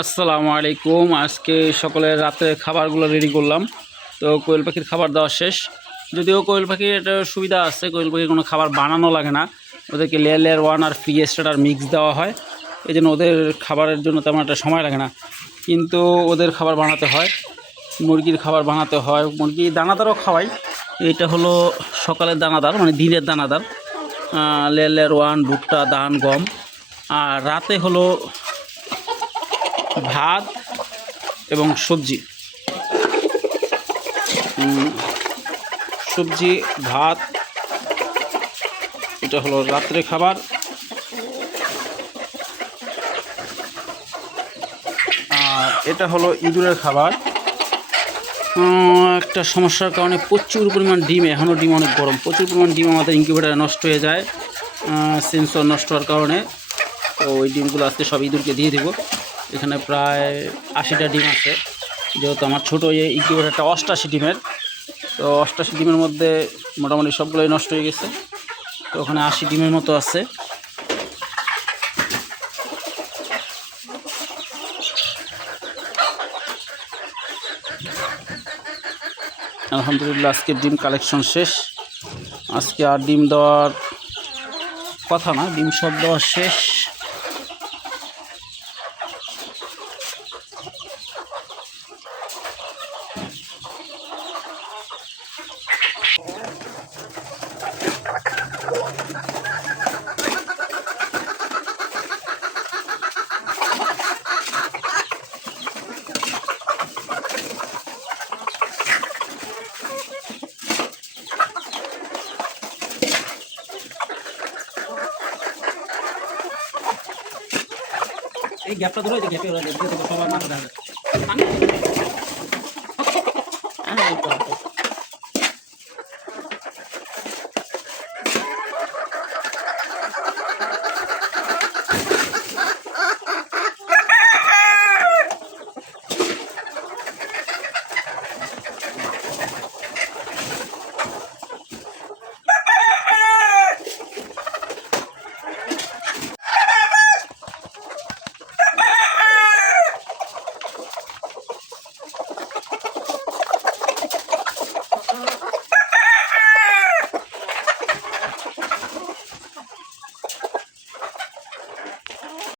আসসালামু আলাইকুম। আজকে সকালের রাতে খাবারগুলো রেডি করলাম। তো কোয়েল পাখির খাবার দেওয়া শেষ। যদিও কোয়েল পাখির একটা সুবিধা আছে, কোয়েল পাখির কোনো খাবার বানানো লাগে না, ওদেরকে লেয়ার লেয়ার ওয়ান আর ফ্রি স্টার্টার মিক্স দেওয়া হয়। এই জন্য ওদের খাবারের জন্য তেমন একটা সময় লাগে না, কিন্তু ওদের খাবার বানাতে হয়। মুরগির খাবার বানাতে হয়, মুরগি দানাদারও খাওয়াই। এটা হলো সকালের দানাদার, মানে দিনের দানাদার, লেয়ার লেয়ার ওয়ান, ভুট্টা, ধান, গম। আর রাতে হলো ভাত এবং সবজি। সবজি, ভাত, এটা হলো রাত্রে খাবার। আর এটা হলো ইঁদুরের খাবার। একটা সমস্যার কারণে প্রচুর পরিমাণ ডিম, এখনও ডিম অনেক গরম, প্রচুর পরিমাণ ডিম আমাদের ইনকিউবেটারে নষ্ট হয়ে যায় সেন্সর নষ্ট হওয়ার কারণে। তো ওই ডিমগুলো আজকে সব ইঁদুরকে দিয়ে দিব। এখানে প্রায় 80টা ডিম আছে, যেহেতু আমার ছোটো এই ইনকিউবেটারটা 88 ডিমের। তো 88 ডিমের মধ্যে মোটামুটি সবগুলোই নষ্ট হয়ে গেছে। তো ওখানে 80 ডিমের মতো আছে। আলহামদুলিল্লাহ, আজকে ডিম কালেকশন শেষ। আজকে আর ডিম দেওয়ার কথা না, ডিম সব দেওয়া শেষ। এই গ্যাপটা ধরে গ্যাপে সবার মাথা দেখা